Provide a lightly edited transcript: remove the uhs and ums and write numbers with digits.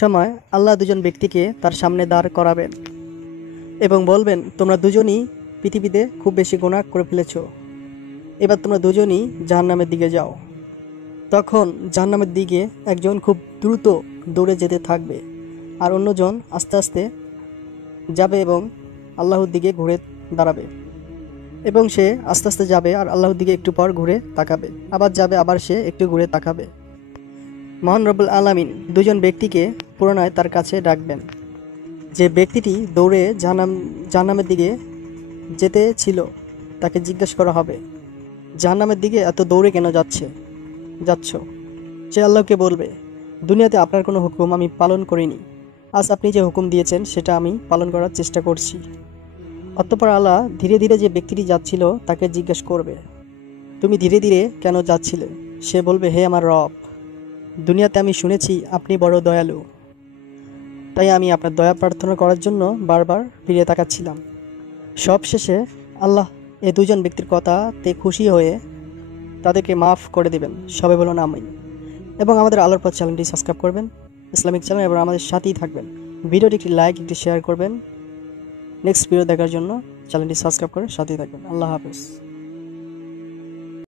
সময় আল্লাহ দুজন ব্যক্তিকে তার সামনে দাঁড় করাবেন এবং বলবেন, তোমরা দুজনই পৃথিবীতে খুব বেশি গুনাহ করে ফেলেছ, এবার তোমরা দুজনই জাহান্নামের দিকে যাও। তখন জাহান্নামের দিকে একজন খুব দ্রুত দৌড়ে যেতে থাকবে আর অন্যজন আস্তে আস্তে যাবে এবং আল্লাহর দিকে ঘুরে দাঁড়াবে এবং সে আস্তে আস্তে যাবে আর আল্লাহর দিকে একটু পর ঘুরে তাকাবে, আবার যাবে, আবার সে একটু ঘুরে তাকাবে। মহান রব্বুল আলামিন দুজন ব্যক্তিকে পুনরায় তার কাছে ডাকবেন। যে ব্যক্তিটি দৌড়ে জাহান্নামের দিকে যেতে ছিল তাকে জিজ্ঞেস করা হবে, জাহান্নামের দিকে এত দৌড়ে কেন যাচ্ছ? সে আল্লাহকে বলবে, দুনিয়াতে আপনার কোনো হুকুম আমি পালন করিনি, আজ আপনি যে হুকুম দিয়েছেন সেটা আমি পালন করার চেষ্টা করছি। অতঃপর আল্লাহ ধীরে ধীরে যে ব্যক্তিটি যাচ্ছিল তাকে জিজ্ঞেস করবে, তুমি ধীরে ধীরে কেন যাচ্ছিলে? সে বলবে, হে আমার রব, দুনিয়াতে আমি শুনেছি আপনি বড় দয়ালু, তাই আমি আপনার দয়া প্রার্থনা করার জন্য বারবার ফিরে তাকাচ্ছিলাম। সব শেষে আল্লাহ এই দুজন ব্যক্তির কথাতে খুশি হয়ে তাদেরকে মাফ করে দেবেন। সবাই বলুন আমিন। এবং আমাদের আলোর পথ চ্যানেলটি সাবস্ক্রাইব করবেন, ইসলামিক চ্যানেল, এবং আমাদের সাথেই থাকবেন। ভিডিওটি একটি লাইক, একটি শেয়ার করবেন। নেক্সট ভিডিও দেখার জন্য চ্যানেলটি সাবস্ক্রাইব করে সাথেই থাকবেন। আল্লাহ হাফেজ।